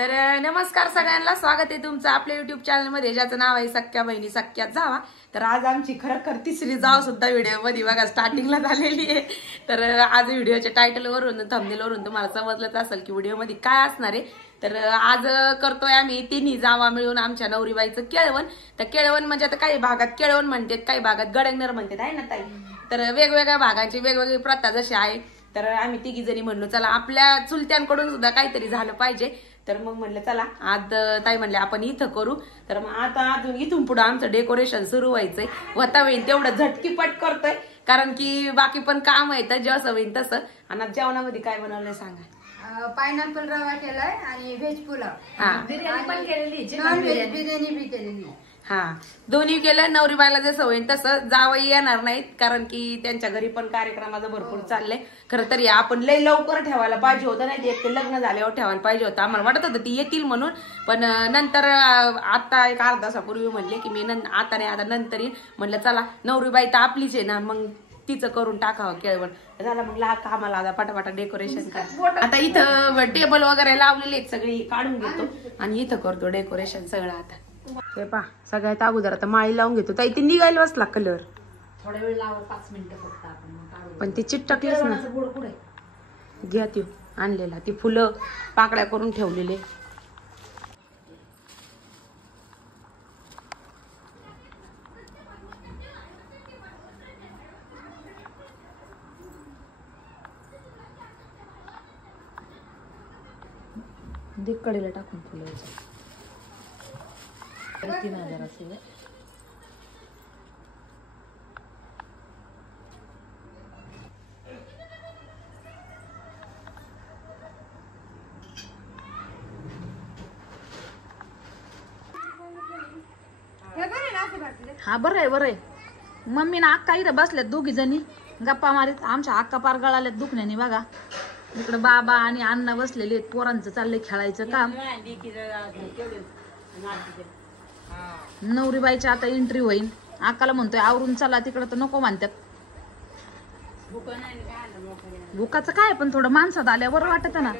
तर नमस्कार सगळ्यांना, स्वागत आहे तुमचं आपल्या युट्यूब चॅनल मध्ये, ज्याचं नाव आहे सख्या बहिणी सख्यात जावा. तर आज आमची खरखर तिसरी जाव सुद्धा व्हिडिओ मध्ये बघा स्टार्टिंगला झालेली आहे. तर आज व्हिडिओच्या टायटल वरून थंबनेल वरून तुम्हाला समजलंच असेल की व्हिडिओ मध्ये काय असणार आहे. तर आज करतोय आम्ही तिन्ही जावा मिळून आमच्या नवरीबाईचं केळवण. तर केळवण म्हणजे आता काही भागात केळवण म्हणतात, काही भागात गडंगनर म्हणतात, आहे ना ताई. तर वेगवेगळ्या भागांची वेगवेगळी प्रथा जशी आहे. तर आम्ही तिघी जणी म्हणलो चला आपल्या चुलत्यांकडून सुद्धा काहीतरी झालं पाहिजे. तर मग म्हणलं चला आज ताई म्हणले आपण इथं करू. तर मग आता अजून इथून पुढे आमचं डेकोरेशन सुरू व्हायचंय. होता होईल तेवढं झटकीपट करतोय, कारण की बाकी पण काम आहे तर जसं होईल तसं. आणि जेवणामध्ये काय बनवलंय सांगा. पायनॅपल रवा केलाय आणि व्हेज पुलाव, बिर्याणी पण केलेली, बिर्याणी बी केलेली. हा, दोन्ही केलं. नवरीबाईला जसं होईल तसं जावई येणार नाहीत, कारण की त्यांच्या घरी पण कार्यक्रमाचं भरपूर चाललंय. खरं तरी आपण लय लवकर ठेवायला पाहिजे होतं, नाही ते लग्न झाल्यावर ठेवायला पाहिजे होतं. आम्हाला वाटत होतं ती येतील म्हणून, पण नंतर आता एक अर्धा तासापूर्वी म्हणले की मी आता नाही, आता नंतर येईल. म्हणलं चला नवरीबाई तर आपलीच आहे ना, मग तिचं करून टाकावं केळवण. झालं मग कामाला आता पटापटा डेकोरेशन कर. आता इथं टेबल वगैरे लावलेले आहेत, सगळी काढून घेतो आणि इथं करतो डेकोरेशन सगळं. आता हे पा सगळ्यात अगोदर आता माळी लावून घेतो. ताई ती निघायला बसला कलर, थोडा वेळ लावा, 5 मिनिटं फक्त आपण. पण ती चिटकलीच ना. घ्या ती आणलेला, ती फुलं पाकड्या करून ठेवलेले. कडेला टाकून फुलं 3000 असेल. हा बरं आहे, बरं आहे. मम्मी ना अक्का इथं बसल्यात दोघी जणी गप्पा मारीत. आमच्या अक्का पार गळाल्यात दुखण्याने बघा. इकडे बाबा आणि अण्णा बसलेले आहेत, पोरांचं चाललंय खेळायचं काम. नवरीबाईच्या आता एंट्री होईल. अक्काला म्हणतोय आवरून चला, तिकडं तर नको म्हणतात. भुकाचं काय, पण थोडं माणसात आल्यावर वाटत ना.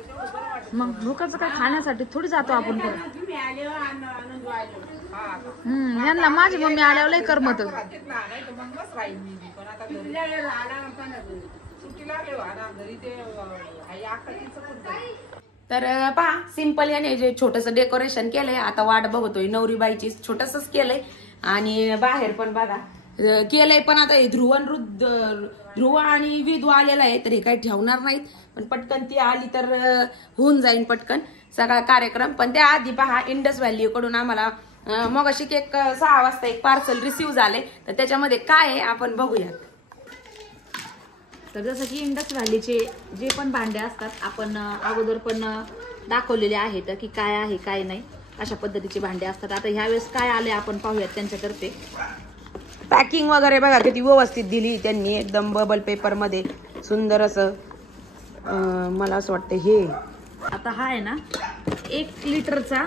मग भुकाचं काय, खाण्यासाठी थोडी जातो आपण. यांना माझी मम्मी आल्यावर लय करमत. तर पहा सिंपल याने जे छोटस डेकोरेशन केलंय. आता वाट बघतोय नवरीबाईची, छोटसच केलंय. आणि बाहेर पण बघा केलंय. पण आता हे ध्रुव आणि विधू आलेला आहे, तर हे काही ठेवणार नाहीत. पण पटकन ती आली तर होऊन जाईल पटकन सगळा कार्यक्रम. पण त्या आधी पहा इंडस व्हॅली कडून आम्हाला मग अशी एक 6 वाजता एक पार्सल रिसीव्ह झाले. तर त्याच्यामध्ये काय आहे आपण बघूया. तर जसं की इंडस व्हॅलीचे जे पण भांडे असतात आपण अगोदर पण दाखवलेले आहेत की काय आहे काय नाही, अशा पद्धतीचे भांडे असतात. आता ह्यावेळेस काय आले आपण पाहूयात त्यांच्यातर्फे. पॅकिंग वगैरे बघा किती व्यवस्थित दिली त्यांनी, एकदम बबल पेपर मध्ये सुंदर असं. मला असं वाटतं हे आता हा आहे ना 1 लिटरचा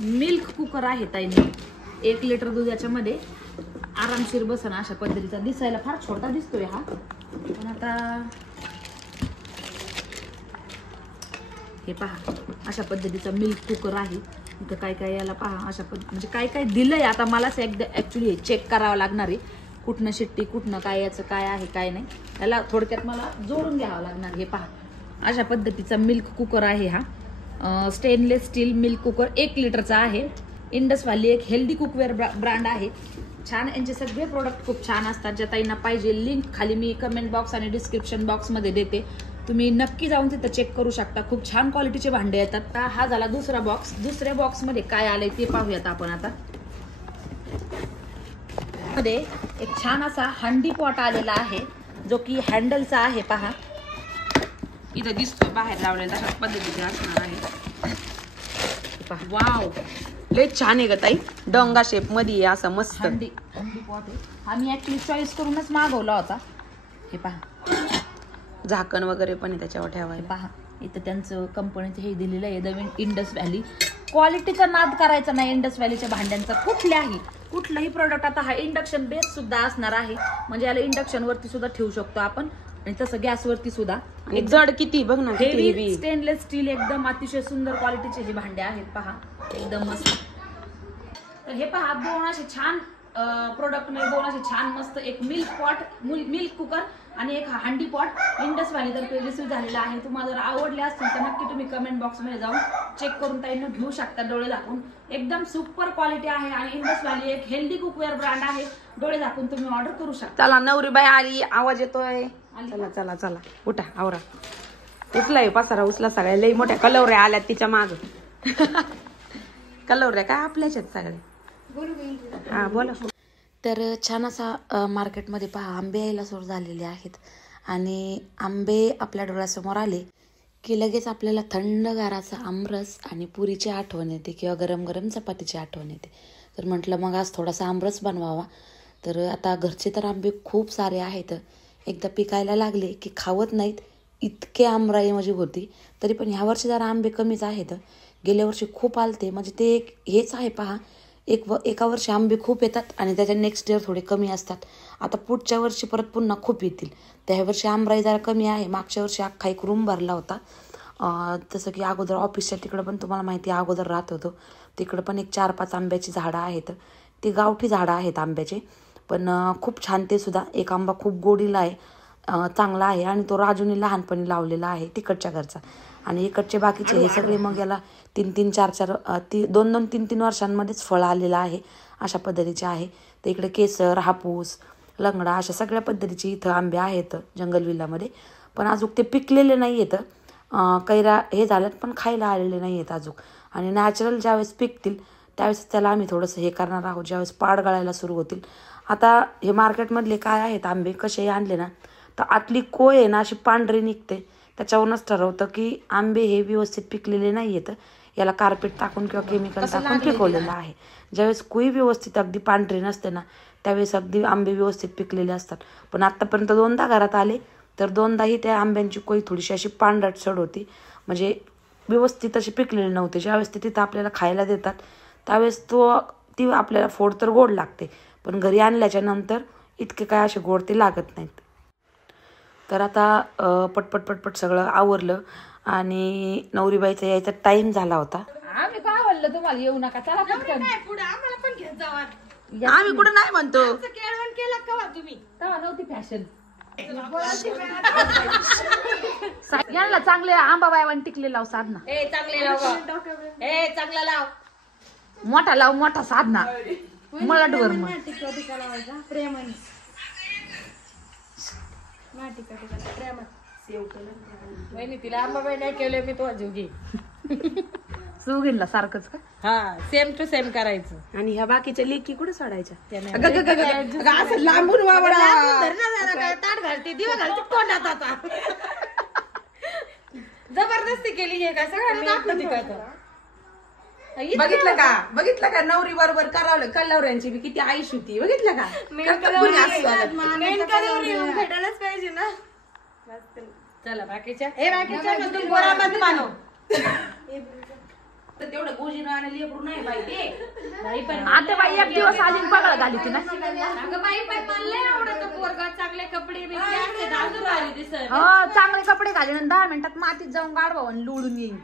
मिल्क कुकर आहे ताईने. 1 लिटर दूध याच्यामध्ये आरामशीर बसना अशा पद्धतीचा. दिसायला फार छोटा दिसतोय हा, पण आता हे पहा अशा पद्धतीचा मिल्क कुकर आहे. इथं काय काय याला पहा अशा म्हणजे काय काय दिलंय. आता मलाच एकदा ऍक्च्युली चेक करावं लागणार आहे, कुठनं शिट्टी कुठनं काय, याचं काय आहे काय नाही. याला थोडक्यात मला जोडून घ्यावं लागणार. हे पहा अशा पद्धतीचा मिल्क कुकर आहे हा. स्टेनलेस स्टील मिल्क कुकर 1 लिटरचा आहे. इंडस व्हॅली एक हेल्दी कुकवेअर ब्रँड आहे. छान, यांचे सगळे प्रोडक्ट खूप छान असतात. ज्या ताईंना पाहिजे लिंक खाली मी कमेंट बॉक्स आणि डिस्क्रिप्शन बॉक्स मध्ये देते, तुम्ही नक्की जाऊन तिथं चेक करू शकता. खूप छान क्वालिटीचे भांडे येतात. हा झाला दुसरा बॉक्स. दुसऱ्या बॉक्स मध्ये काय आलंय ते पाहूयात आपण. आता मध्ये एक छान असा हंडी पॉट आलेला आहे, जो की हँडलचा आहे. पहा इथं दिसतोय बाहेर लावलेला, तशाच पद्धतीने असणार आहे. वाव, लय छान आहे ग ताई. डोंगा शेप मध्ये असं मस्त हंडी पॉट आहे. हा मी ऍक्च्युली चॉईस करूनच मागवला होता. हे पहा झाकण वगैरे पण आहे त्याच्यावर ठेवायला. पहा इथं त्यांचं कंपनीचं हे दिलेलं आहे, इंडस व्हॅली. क्वालिटीचा नाद करायचा नाही इंडस व्हॅलीच्या भांड्यांचा. कुठलाही प्रोडक्ट. आता हा इंडक्शन बेस सुद्धा असणार आहे, म्हणजे याला इंडक्शन वरती सुद्धा ठेवू शकतो आपण. आणि तसं गॅसवरती सुद्धा आणि जड किती बघ ना, किती हेवी heavy. स्टेनलेस स्टील एकदम अतिशय सुंदर क्वालिटीचे हे भांडे आहेत पहा, एकदम मस्त. तर हे पहा दोन असे छान प्रोडक्ट मध्ये दोन असे छान मस्त एक मिल्क पॉट, मिल्क कुकर आणि एक हंडी पॉट इंडस व्हॅली तर्फे रिसीव्ह झालेला आहे. तुम्हाला जर आवडले असतील तर नक्की तुम्ही कमेंट बॉक्स मध्ये जाऊन चेक करून ताईंना घेऊ शकता डोळे झाकून. एकदम सुपर क्वालिटी आहे आणि इंडस व्हॅली एक हेल्दी कुकवेअर ब्रँड आहे. डोळे झाकून तुम्ही ऑर्डर करू शकता. चला नवरीबाई आली, आवाज येतोय. चला चला चला उठा आवरा. उचलाय पसारा उचला, सगळ्या लई मोठ्या कलवऱ्या आल्यात तिच्या माग. कलवऱ्या काय आपल्याच आहेत सगळ्या. हा बोला. तर छान असा मार्केटमध्ये पहा आंबे यायला सुरू झालेले आहेत आणि आंबे आपल्या डोळ्यासमोर आले की लगेच आपल्याला थंडगाराचा आमरस आणि पुरीची आठवण येते किंवा गरम गरम चपातीची आठवण येते. तर म्हटलं मग आज थोडासा आमरस बनवावा. तर आता घरचे तर आंबे खूप सारे आहेत, एकदा पिकायला लागले की खावत नाहीत इतके आंबराई माझी होती. तरी पण ह्या वर्षी जरा आंबे कमीच आहेत. गेल्या वर्षी खूप आलते, म्हणजे ते एक हेच आहे पहा, एका वर्षी आंबे खूप येतात आणि त्याच्या नेक्स्ट इयर थोडे कमी असतात. आता पुढच्या वर्षी परत पुन्हा खूप येतील. त्या वर्षी आंबराई जरा कमी आहे. मागच्या वर्षी अख्खा एक रूम भरला होता. तसं की अगोदर ऑफिसच्या तिकडं पण तुम्हाला माहिती आहे अगोदर राहत होतो, तिकडं पण एक 4-5 आंब्याची झाडं आहेत. ती गावठी झाडं आहेत आंब्याचे, पण खूप छान ते सुद्धा. एक आंबा खूप गोडीला आहे, चांगला आहे आणि तो राजूने लहानपणी लावलेला आहे तिकडच्या घरचा. आणि इकडचे बाकीचे हे सगळे मग याला 3-3, 4-4, 2-2, 3-3 वर्षांमध्येच फळ आलेलं आहे, अशा पद्धतीचे आहे. तर इकडे केसर, हापूस, लंगडा अशा सगळ्या पद्धतीचे इथं आंबे आहेत जंगल विल्लामध्ये. पण अजून ते पिकलेले नाही आहेत, कैरा हे झाल्यात पण खायला आलेले नाही आहेत अजून. आणि नॅचरल ज्यावेळेस पिकतील त्यावेळेस त्याला आम्ही थोडंसं हे करणार आहोत, ज्यावेळेस पाड गळायला सुरू होतील. आता हे मार्केटमधले काय आहेत आंबे कसे आणले ना, तर आतली कोय आहे ना अशी पांढरी निघते. त्याच्यावरूनच ठरवतं की आंबे हे व्यवस्थित पिकलेले नाही आहेत, याला कार्पेट टाकून किंवा केमिकल टाकून पिकवलेलं आहे. ज्यावेळेस कोई व्यवस्थित अगदी पांढरी नसते ना त्यावेळेस अगदी आंबे व्यवस्थित पिकलेले असतात. पण आत्तापर्यंत 2दा घरात आले तर 2दाही त्या आंब्यांची कोई थोडीशी अशी पांढरटसड होती, म्हणजे व्यवस्थित अशी पिकलेले नव्हते. ज्यावेळेस ते तिथं आपल्याला खायला देतात त्यावेळेस ती आपल्याला फोड तर गोड लागते, पण घरी आणल्याच्या नंतर इतके काय असे गोड ते लागत नाहीत. तर आता पटपट पटपट सगळं आवरलं आणि नवरीबाईचा यायचा टाइम झाला होता. आम्ही काय म्हणलं तुम्हाला येऊ नका, चला पटकन. आम्ही कुठं नाही म्हणतो. तेव्हा नव्हती फॅशन. याला चांगले आंबाबाई टिकले लाव साधना. चांगला लाव. मोठा लाव, मोठा साधना मळाडवर मग. तिला आंबाबाई नाही केलं मी तो जीव घे. सुगीनला सारखंच का? हा सेम टू सेम करायचं. आणि ह्या बाकीच्या लेकी कुठे सोडायच्या? असं लांबून ताट घालते, दिवा घालते तोंडात. आता जबरदस्ती केली हे का सगळ्यांना दाखवते का? बघितलं का नवरी बरोबर करावलं. कल्लवऱ्यांची बी किती आयुष होती बघितलं का? भेटायलाच पाहिजे ना. चला बाकीच्या तेवढं गोजी लेकरू नाही पाहिजे. आता बाई एक दिवस आली पगळ झाली ती ना. चांगले कपडे चांगले कपडे घाले 10 मिनिटात मातीत जाऊन गाडवा आणि लुडून येईन.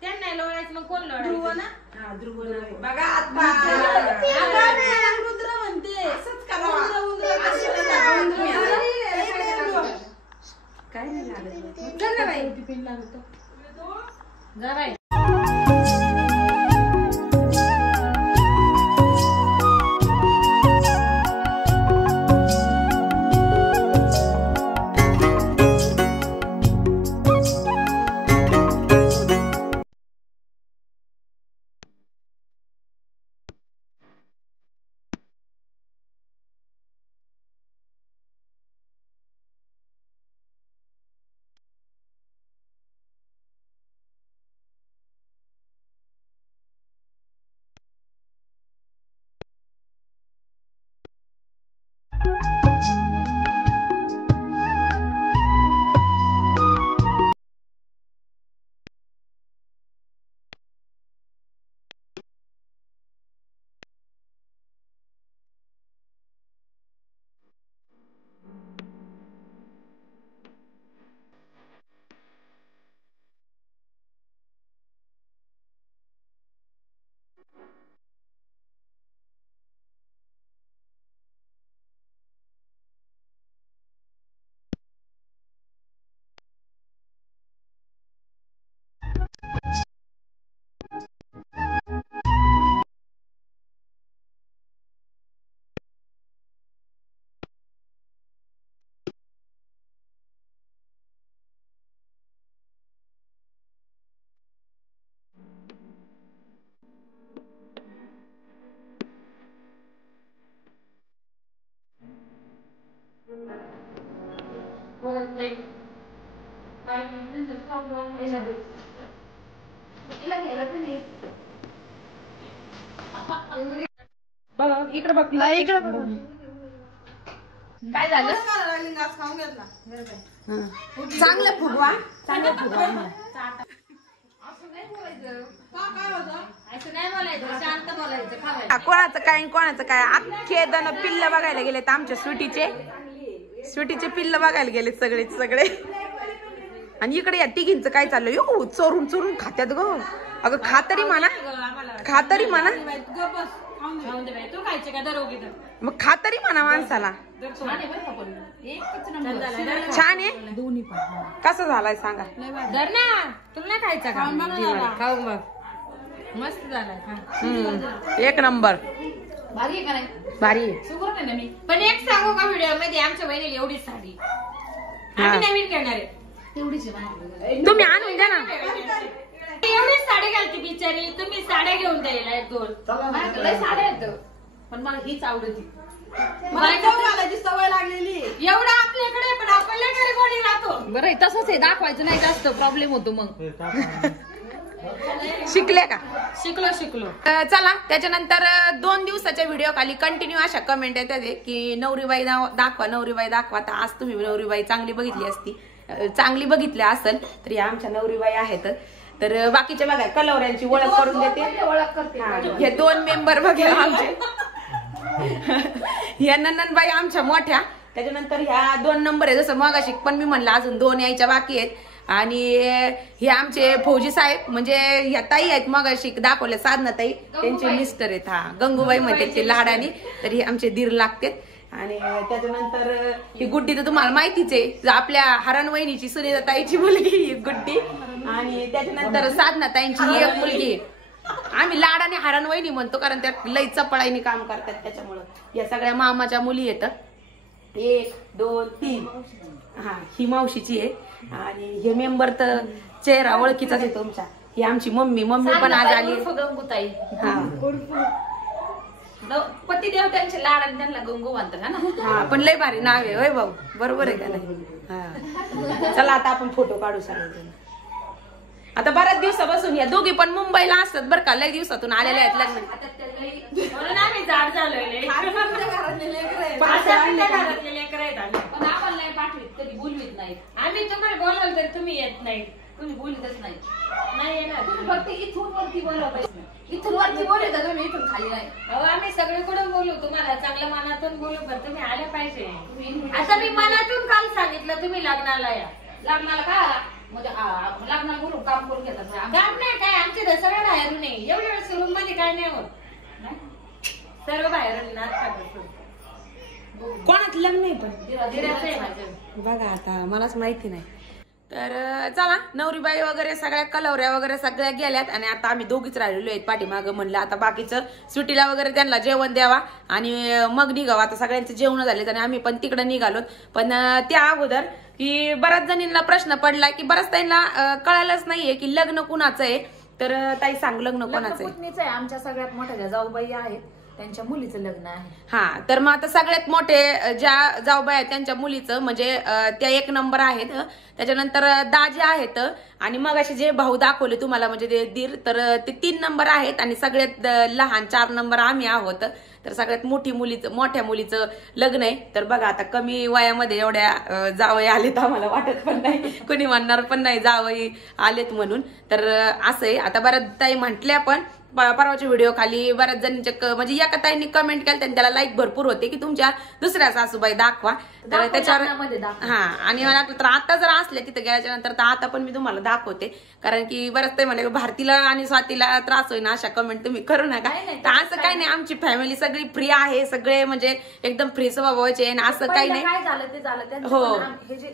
त्यांना लोळायचं मग कोण लोळायचं? ध्रुव ना. ध्रुव बघा रुद्र म्हणते काय नाही लागत. इकडे बघ इकडे काय झालं चांगलं फुगवा चांगलं फुगवा कोणाचं काय अख्खे जण पिल्ल बघायला गेलेत आमच्या स्वीटीचे पिल्ल बघायला गेलेत सगळे आणि इकडे या तिघींचं काय चाललं यो चोरून चोरून खात्यात ग अगं खातरी म्हणा मग खातरी म्हणा माणसाला छान आहे दोन्ही पण कसं झालाय सांगा तुला नाही खायचं का खाऊ बघ मस्त झालाय एक नंबर भारी आहे का नाही भारी आहे सुगरण आहे ना मी पण एक सांगू का व्हिडिओ मध्ये आमच्या बहिणीला एवढीच साडी आम्ही नवीन घेणार आहे तेवढीच तुम्ही आणून द्या ना एवढीच साडी घालते बिचारी तुम्ही साड्या घेऊन द्यायला एक दोन साड्या येत पण मला हीच आवडती घालायची सवय लागलेली एवढं आपल्याकडे पण आपण घरी कोणी राहतो बरं तसंच आहे दाखवायचं नाही जास्त प्रॉब्लेम होतो मग शिकले का शिकलो चला त्याच्यानंतर 2 दिवसाच्या व्हिडिओ खाली कंटिन्यू अशा कमेंट येतात की नवरीबाई दाखवा तर आज तुम्ही नवरीबाई चांगली बघितली असेल तर या आमच्या नवरीबाई आहेत तर बाकीच्या बघा कलवऱ्यांची ओळख करून देते हे 2 मेंबर बघा आमचे ह्या नंदनबाई आमच्या मोठ्या त्याच्यानंतर ह्या 2 नंबर आहे जसं मगाशी पण मी म्हणलं अजून 2 यायच्या बाकी आहेत आणि हे आमचे फौजी साहेब म्हणजे ह्या ताई आहेत मगाशी दाखवल्या साधना ताई त्यांचे मिस्टर आहेत गंगूबाई म्हणते ते लाडानी तर हे आमचे दीर लागतात आणि त्याच्यानंतर ही गुड्डी तर तुम्हाला माहितीच आहे आपल्या हरण वहिनीची सुनीता ताईची मुलगी ही गुड्डी आणि त्याच्यानंतर साधना ताईंची एक मुलगी आम्ही लाडाने हरण वहिनी म्हणतो कारण त्या लई चपळाईने काम करतात त्याच्यामुळं या सगळ्या मामाच्या मुली येतात 1 2 3 ही मावशीची आहे आणि हे मेंबर तर चेहरा ओळखीचाच आहे तुमचा ही आमची मम्मी पण आज आली गंगूताई पतिदेव त्यांचे लाड आणि त्यांना गंगू म्हणतात ना पण लय भारी नाव आहे होय भाऊ बरोबर आहे का नाही चला आता आपण फोटो काढू सगळे आता बऱ्याच दिवसापासून या दोघी पण मुंबईला असतात बरं का लय दिवसातून आलेल्या आहेत लग्न म्हणून आम्ही जाड झालोय पण आपण नाही पाठवित कधी बोलवीत नाही आम्ही तुम्हाला बोलवलं तरी तुम्ही येत नाही तुम्ही बोलतच नाही येणार तुम्ही फक्त इथून वरती बोलवता इथून वरती बोलवता तुम्ही इथून खाली नाही अहो आम्ही सगळीकडे बोलू तुम्हाला चांगल्या मनातून बोलू पण तुम्ही आले पाहिजे आता मी मनातून काल सांगितलं तुम्ही लग्नाला या लग्नाला का म्हणजे लग्नाला बोलून काम करून घेतात काम नाही काय आमचे तर सगळं बाहेरून नाही एवढ्या वेळेस रूम मध्ये काय नाही होत सर्व बाहेरून कोणात लग्न आहे पण बघा आता मलाच माहिती नाही तर चला नवरीबाई वगैरे सगळ्या कलवऱ्या वगैरे सगळ्या गेल्यात आणि आता आम्ही दोघीच राहिलेलो आहेत पाठीमागं म्हणलं आता बाकीचं सुटीला वगैरे त्यांना जेवण द्यावा आणि मग निघावं आता सगळ्यांचे जेवण झालेत आणि आम्ही पण तिकडे निघालोत पण त्या अगोदर की बऱ्याच जणींना प्रश्न पडला की बऱ्याच ताईंना कळालंच नाहीये की लग्न कुणाचं आहे तर ताई सांग लग्न कोणाचं आहे आमच्या सगळ्यात मोठ्या जाऊबाई आहेत त्यांच्या मुलीचं लग्न आहे तर मग आता सगळ्यात मोठे ज्या जाऊबाई आहेत त्यांच्या मुलीचं म्हणजे त्या 1 नंबर आहेत त्याच्यानंतर दाजी आहेत आणि मग असे जे भाऊ दाखवले तुम्हाला म्हणजे ते दीर तर ते 3 नंबर आहेत आणि सगळ्यात लहान 4 नंबर आम्ही आहोत तर सगळ्यात मोठ्या मुलीचं लग्न आहे तर बघा आता कमी वयामध्ये एवढ्या जावई आलेत आम्हाला वाटत पण नाही कोणी म्हणणार पण नाही जावई आलेत म्हणून तर असं आहे आता बऱ्याच ताई म्हटल्या पण परवाच्या व्हिडिओ खाली बऱ्याच जणींच्या म्हणजे एका ताईंनी कमेंट केलं त्यांनी त्याला लाईक भरपूर होते की तुमच्या दुसऱ्या सासूबाई दाखवा तर त्याच्यावर आणि मला तर आता जर असले तिथे गेल्याच्या नंतर तर आता पण मी तुम्हाला दाखवते कारण की बऱ्याच ताई म्हणे भारतीला आणि स्वातीला त्रास होईना अशा कमेंट तुम्ही करू नका तर असं काही नाही आमची फॅमिली सगळी फ्री आहे सगळे म्हणजे एकदम फ्री स्वभावाचे आणि असं काही नाही काय झालं ते झालं हो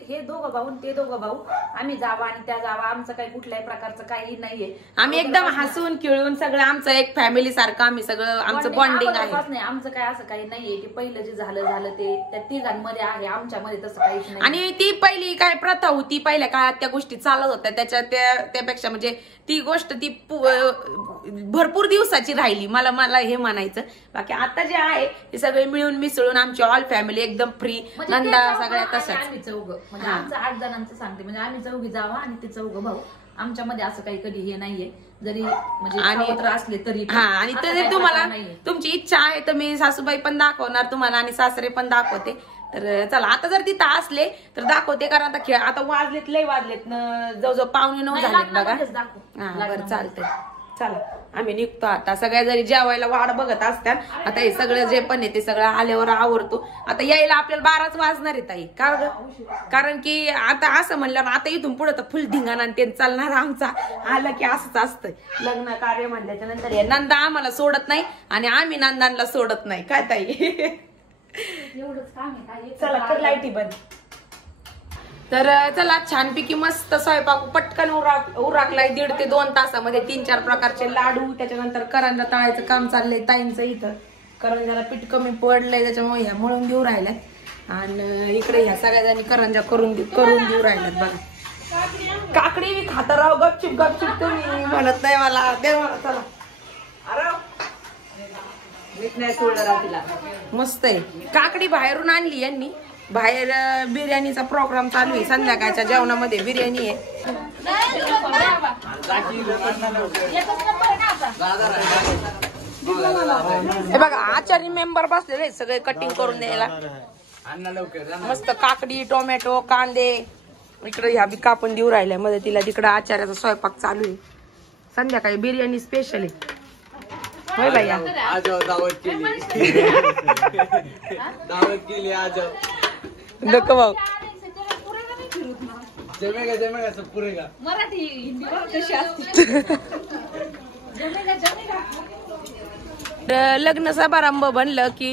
हे दोघं भाऊ ते दोघं भाऊ आम्ही जावा आणि त्या जावा आमचं काही कुठल्याही प्रकारचं काही नाहीये आम्ही एकदम हसून खेळून सगळं आमचं एक फॅमिली सारखं आम्ही सगळं आमचं बॉन्डिंग आहे आमचं काय असं काही नाहीये की पहिलं जे झालं ते त्या तिघांमध्ये आहे आमच्यामध्ये तसं काहीच नाही आणि ती पहिली काय प्रथा होती पहिल्या काळात त्या गोष्टी चालत होत्या त्यापेक्षा म्हणजे ती गोष्ट ती भरपूर दिवसाची राहिली मला हे म्हणायचं बाकी आता जे आहे ते सगळे मिळून मिसळून आमची ऑल फॅमिली एकदम फ्री नंदा सगळ्या तसंच आम्ही चौघं म्हणजे आमचं 8 जणांचं सांगते म्हणजे आम्ही चौघी जावा आणि ते 4 भाऊ आमच्यामध्ये असं काही कधी हे नाहीये जरी म्हणजे आणि- सावत्र असले तरी पण. हा आणि असं तरी काही तुम्हाला प्रकार नाहीये. तुमची इच्छा आहे तर मी सासूबाई पण दाखवणार तुम्हाला आणि सासरे पण दाखवते. तर चला आता जर तिथं असले तर दाखवते, कारण आता खेळ आता वाजलेत, लय वाजलेत जवळजवळ 8:45 नाही, झालेत बघा. लग्नामध्येच दाखव. हा बरं लग्नामध्ये. चालतंय. चला आम्ही निघतो आता. सगळ्या जरी जेवायला वाट बघत असतात, आता हे सगळं जे पण आहे ते सगळं आल्यावर आवरतो. आता यायला आपल्याला 12च वाजणार आहे ताई. कारण की आता असं म्हणल्यावर आता इथून पुढे तर फुल धिंगाणा आणि ते चालणार आमचा. आलं की असंच असतंय लग्न कार्य म्हणल्याच्या नंतर. हे नंदा आम्हाला सोडत नाही आणि आम्ही नंदांना सोडत नाही. काय ताई? एवढंच काम आहे काय? चला कर लाईटी बंद. तर चला छानपैकी मस्त स्वयंपाक पटकन उराकलाय. 1.5 ते 2 तासामध्ये 3-4 प्रकारचे लाडू. त्याच्यानंतर करंजा तळायचं काम चाललंय ताईंचं इथं. करंजाला पीठ कमी पडलंय त्याच्यामुळे ह्या मळून देऊ राहिल्यात आणि इकडे ह्या सगळ्या जणी करंजा करून देऊ राहिल्यात बघा. काकडी बी खाता राव गपचूप तुम्ही म्हणत नाही मला. दे मला. चला अरे नाही सोडलं राव तिला. मस्त आहे. काकडी बाहेरून आणली यांनी. बाहेर बिर्याणीचा प्रोग्राम चालू आहे. संध्याकाळच्या जेवणामध्ये बिर्याणी आहे. हे बघा आचारी मेंबर बसलेले आहेत सगळे कटिंग करून द्यायला. मस्त काकडी, टोमॅटो, कांदे इकडे ह्या बी कापून देऊ राहिल्या मध्ये तिला. तिकडे आचार्याचा स्वयंपाक चालू आहे. संध्याकाळी बिर्याणी स्पेशल आहे. होय भैया दावत केली आज नको भाऊ. जमेगा सब पुरेगा. मराठी हिंदी कशी असते? लग्न समारंभ बनलं की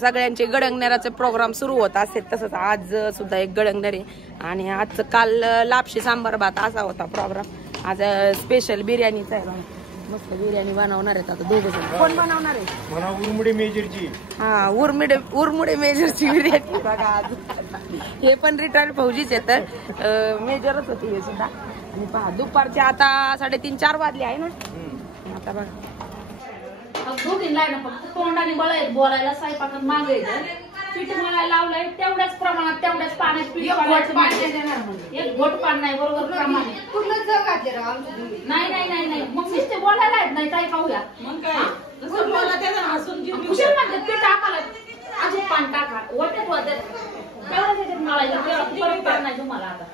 सगळ्यांचे गडंगनेराचे प्रोग्राम सुरू होत असतात. तसंच आज सुद्धा एक गडंगनेर आहे आणि आज काल लापशी सांबार भात असा होता प्रोग्राम. आज स्पेशल बिर्याणीचा आहे. मस्त बिर्याणी बनवणार आहेत आता दोघं जण. कोण बनवणार आहे? मला उरमुडे मेजरची. हा उरमुडे मेजरची बिर्याणी बघा. आज हे पण रिटायर्ड फौजीच आहे तर मेजरच होती हे सुद्धा. आणि पहा दुपारचे आता 3:30-4 वाजले आहे ना आता बघा. दोघींना आहे ना फक्त तोंडाने बोलायला स्वयंपाकात मागे येतं. पीठ मळायला लावलंय तेवढ्याच प्रमाणात तेवढ्याच पाण्यात पीठ मळायचं. एक घोट पाणी नाही बरोबर प्रमाणे. नाही मग नुसते बोलायला येत नाही ताई. पाहूया मग काय कुशल म्हणतात ते टाकायला अजून पाणी टाका. वट्यात तेवढं त्याच्यात मळायचं. परत पाणी नाही तुम्हाला आता.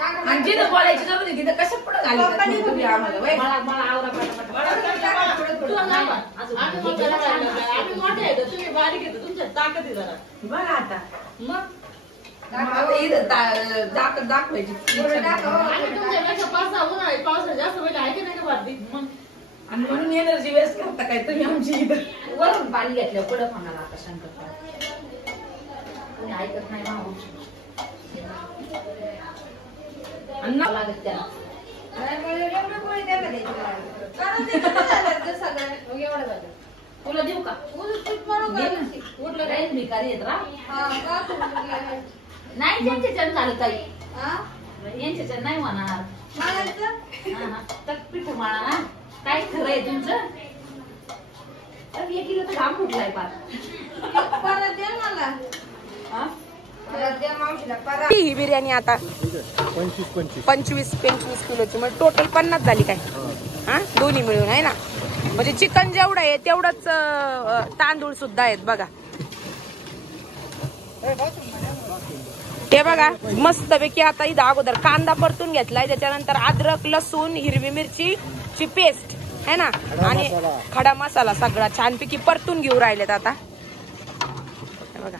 आणि जिथं बोलायची जरूर तिथं कशा पुढे घाली तुम्ही आम्हाला वय? मला आवरा बघा आता मग आता इथं दाखवायची आणि म्हणून एनर्जी वेस्ट करता काय तुम्ही आमची इथं. वरून पाणी घेतलं कडक होणार आता शंकर. कोणी ऐकत नाही मावशी. लागत त्याला तुला देऊ का? उठलं काही भिकारी येत रा. नाही त्यांच्याच्यानं झालं ताई. यांच्याच्यानं नाही होणार. पीठ माळा ना काय खरं आहे तुमचं? तर 1 किलो तर घाम फुटलाय पार. ही बिर्याणी आता 25 किलोची म्हणजे टोटल 50 झाली काय? हा दोन्ही मिळून आहे ना. म्हणजे चिकन जेवढं आहे तेवढंच तांदूळ सुद्धा आहेत बघा. हे बघा मस्त पैकी. आता इथं अगोदर कांदा परतून घेतलाय. त्याच्यानंतर अद्रक, लसूण, हिरवी मिरची पेस्ट है ना आणि खडा मसाला सगळा छानपैकी परतून घेऊ राहिलेत आता. बघा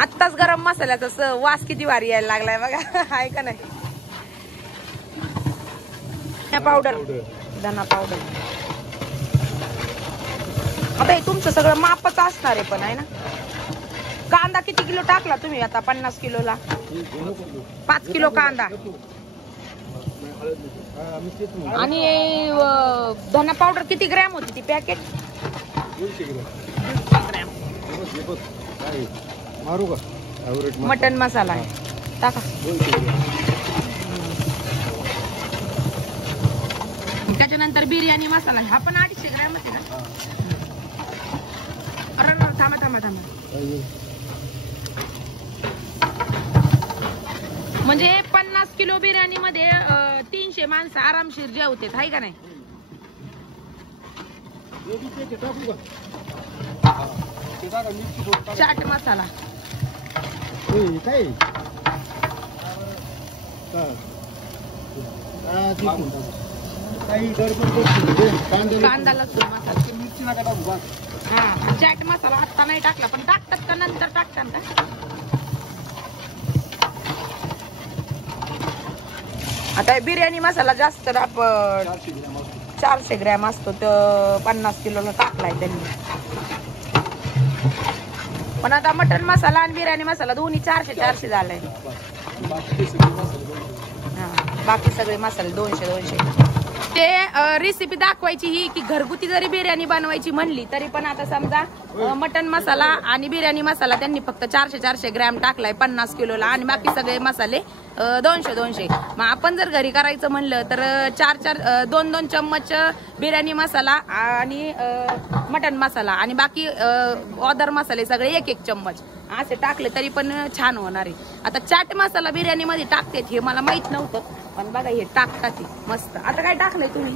आत्ताच गरम मसाल्याचा वास किती भारी यायला लागलाय बघा. आहे का नाही? पावडर, धना पावडर. आता हे तुमचं सगळं मापच असणार आहे पण आहे ना. कांदा किती किलो टाकला तुम्ही आता? 50 किलोला 5 किलो कांदा. आणि धना पावडर किती ग्रॅम होती ती पॅकेट? 200 ग्रॅम. मारू का? मटन मसाला आहे टाका. त्याच्यानंतर बिर्याणी मसाला हा पण 250 ग्रॅम होते ना. अरे थांबा. म्हणजे 50 किलो बिर्याणी मध्ये 300 माणसं आरामशीर जेवतात, हाय का नाही? चाट मसाला कांदा लसूण मसाला हा चाट मसाला आत्ता नाही टाकला पण टाकतात का नंतर टाकतात का आता बिर्याणी मसाला जास्त 400 ग्रॅम असतो तर 50 किलोला टाकलाय त्यांनी पण आता मटन मसाला आणि बिर्याणी मसाला दोन्ही 400 झालाय बाकी सगळे मसाले 200 ते रेसिपी दाखवायची ही की घरगुती जरी बिर्याणी बनवायची म्हणली तरी पण आता समजा मटन मसाला आणि बिर्याणी मसाला त्यांनी फक्त 400 ग्रॅम टाकलाय 50 किलोला आणि बाकी सगळे मसाले 200 मग आपण जर घरी करायचं म्हणलं तर 2 चम्मच बिर्याणी मसाला आणि मटन मसाला आणि बाकी ऑदर मसाले सगळे 1 चम्मच असे टाकले तरी पण छान होणार आहे. आता चाट मसाला बिर्याणी मध्ये टाकते हे मला माहित नव्हतं पण बघा हे टाकतात मस्त. आता काय टाकलंय तुम्ही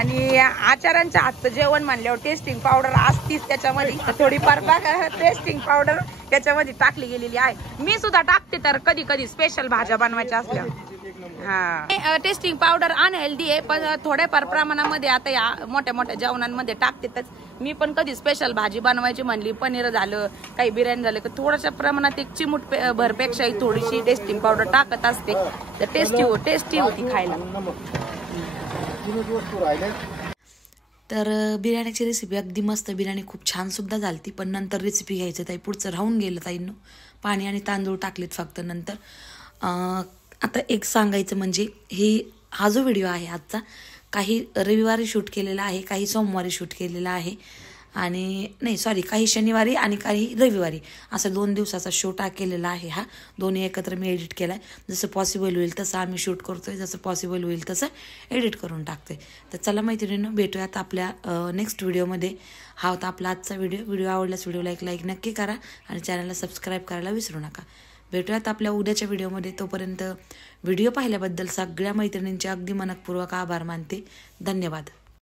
आणि आचार्यांच्या हातचं जेवण म्हणल्यावर टेस्टिंग पावडर असतीच त्याच्यामध्ये थोडीफार बघा टेस्टिंग पावडर त्याच्यामध्ये टाकली गेलेली आहे. मी सुद्धा टाकते तर कधी कधी स्पेशल भाज्या बनवायच्या असल्या हा टेस्टिंग पावडर अनहेल्दी आहे पण थोड्याफार प्रमाणामध्ये आता या मोठ्या मोठ्या जेवणांमध्ये टाकतेच. मी पण कधी स्पेशल भाजी बनवायची म्हणली पनीर झालं काही बिर्याणी झालं तर थोड्याशा प्रमाणात एक चिमूट भरपेक्षा थोडीशी टेस्टिंग पावडर टाकत असते तर टेस्टी होती खायला. तर बिर्याणीची रेसिपी अगदी मस्त बिर्याणी खूप छान सुद्धा झालती पण नंतर रेसिपी घ्यायचं ताई पुढचं राहून गेलं ताईंनो पाणी आणि तांदूळ टाकलेत फक्त नंतर. आता एक सांगायचं म्हणजे हा जो व्हिडिओ आहे आजचा काही रविवारी शूट केलेला आहे काही सोमवारी शूट केलेला आहे आणि नाही सॉरी काही शनिवारी आणि काही रविवारी असं 2 दिवसाचा शो केलेला आहे. हा दोन्ही एकत्र मी एडिट केला आहे. जसं पॉसिबल होईल तसं आम्ही शूट करतोय जसं पॉसिबल होईल तसं एडिट करून टाकतोय. तर चला मैत्रिणींनो भेटूयात आपल्या नेक्स्ट व्हिडिओमध्ये. हा होता आपला आजचा व्हिडिओ आवडल्यास व्हिडिओला एक लाईक नक्की करा आणि चॅनलला सबस्क्राईब करायला विसरू नका. भेटूयात आपल्या उद्याच्या व्हिडिओमध्ये. तोपर्यंत व्हिडिओ पाहिल्याबद्दल सगळ्या मैत्रिणींचे अगदी मनपूर्वक आभार मानते. धन्यवाद.